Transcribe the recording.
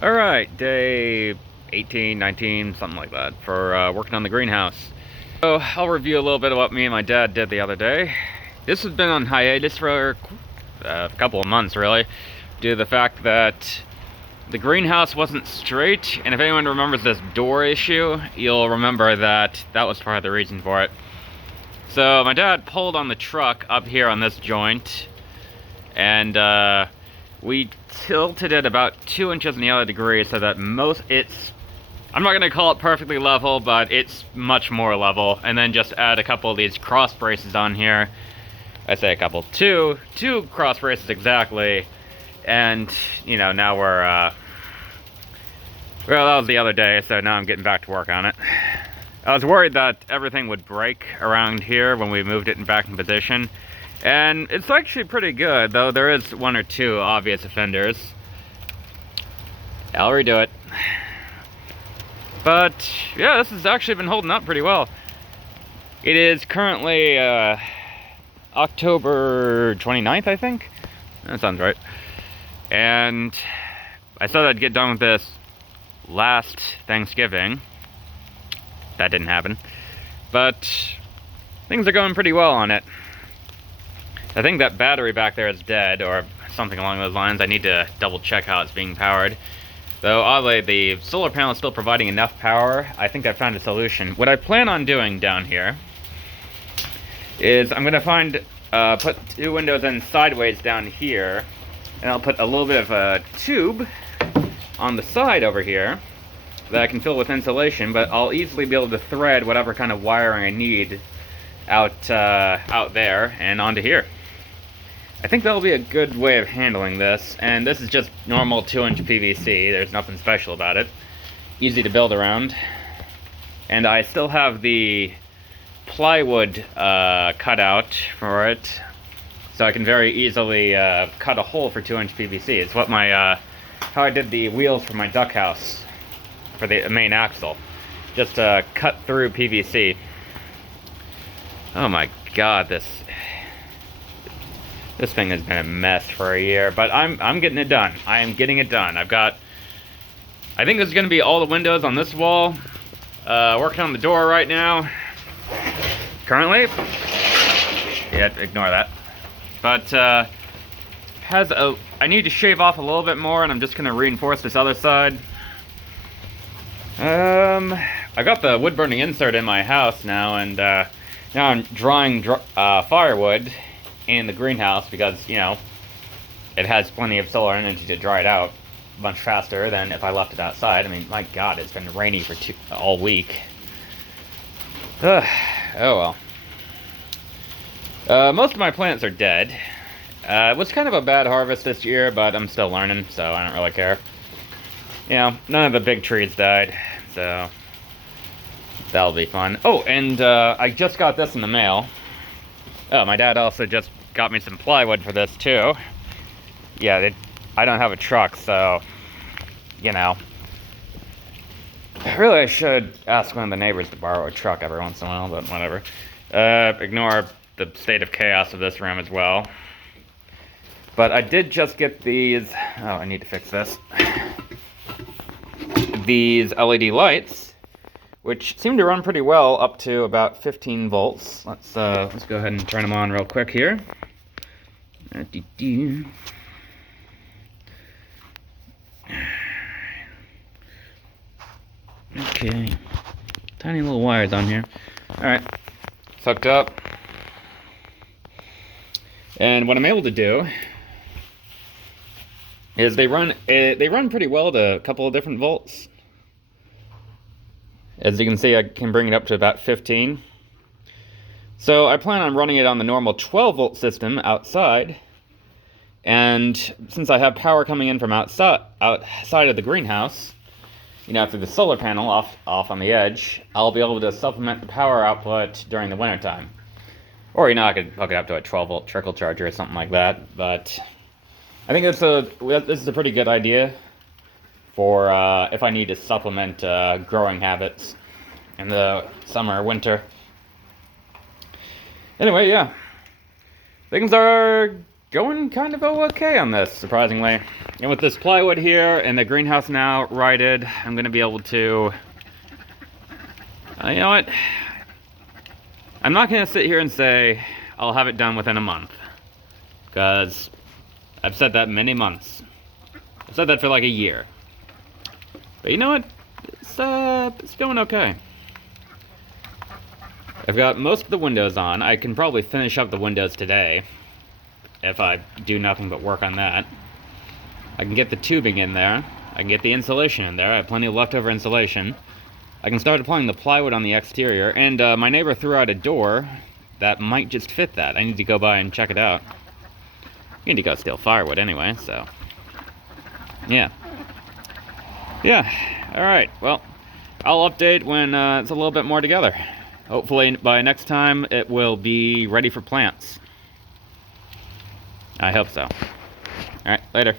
Alright, day 18, 19, something like that, for working on the greenhouse. So, I'll review a little bit of what me and my dad did the other day. This has been on hiatus for a couple of months, really, due to the fact that the greenhouse wasn't straight, and if anyone remembers this door issue, you'll remember that that was part of the reason for it. So, my dad pulled on the truck up here on this joint, and we tilted it about 2 inches in the other degree so that I'm not going to call it perfectly level, but it's much more level. And then just add a couple of these cross braces on here. I say a couple, two cross braces exactly. And, you know, now well, that was the other day, so now I'm getting back to work on it. I was worried that everything would break around here when we moved it back in position. And it's actually pretty good, though there is one or two obvious offenders. I'll redo it. But, yeah, this has actually been holding up pretty well. It is currently October 29th, I think? That sounds right. And I said I'd get done with this last Thanksgiving. That didn't happen. But things are going pretty well on it. I think that battery back there is dead, or something along those lines. I need to double check how it's being powered. Though, oddly, the solar panel is still providing enough power. I think I found a solution. What I plan on doing down here is I'm going to put two windows in sideways down here, and I'll put a little bit of a tube on the side over here that I can fill with insulation, but I'll easily be able to thread whatever kind of wiring I need out there and onto here. I think that'll be a good way of handling this, and this is just normal 2-inch PVC. There's nothing special about it. Easy to build around. And I still have the plywood cut out for it, so I can very easily cut a hole for 2-inch PVC. It's what how I did the wheels for my duck house for the main axle. Just cut through PVC. Oh my god, this thing has been a mess for a year, but I'm getting it done. I am getting it done. I think this is going to be all the windows on this wall. Working on the door right now. Currently. Yeah, ignore that. But, I need to shave off a little bit more, and I'm just going to reinforce this other side. I got the wood burning insert in my house now, and, now I'm drying firewood in the greenhouse because, you know, it has plenty of solar energy to dry it out much faster than if I left it outside. I mean, my god, it's been rainy for all week. Oh well. Most of my plants are dead. It was kind of a bad harvest this year, but I'm still learning, so I don't really care. You know, none of the big trees died, so that'll be fun. Oh, and I just got this in the mail. Oh, my dad also just got me some plywood for this too. Yeah, I don't have a truck, so, you know. Really, I should ask one of the neighbors to borrow a truck every once in a while, but whatever. Ignore the state of chaos of this room as well. But I did just get these. Oh, I need to fix this. These LED lights, which seem to run pretty well up to about 15 volts. Let's go ahead and turn them on real quick here. Okay, tiny little wires on here. All right, it's hooked up. And what I'm able to do is they run pretty well to a couple of different volts. As you can see, I can bring it up to about 15. So I plan on running it on the normal 12-volt system outside. And since I have power coming in from outside of the greenhouse, you know, through the solar panel off on the edge, I'll be able to supplement the power output during the wintertime. Or, you know, I could hook it up to a 12-volt trickle charger or something like that. But I think this is a pretty good idea for if I need to supplement growing habits in the summer or winter. Anyway, yeah. Things are going kind of okay on this, surprisingly. And with this plywood here and the greenhouse now righted, I'm going to be able to... you know what? I'm not going to sit here and say I'll have it done within a month. Because I've said that many months. I've said that for like a year. But you know what? It's going okay. I've got most of the windows on. I can probably finish up the windows today if I do nothing but work on that. I can get the tubing in there. I can get the insulation in there. I have plenty of leftover insulation. I can start applying the plywood on the exterior. And my neighbor threw out a door that might just fit that. I need to go by and check it out. I need to go steal firewood anyway, so... yeah. Yeah, alright, well, I'll update when it's a little bit more together. Hopefully by next time it will be ready for plants. I hope so. Alright, later.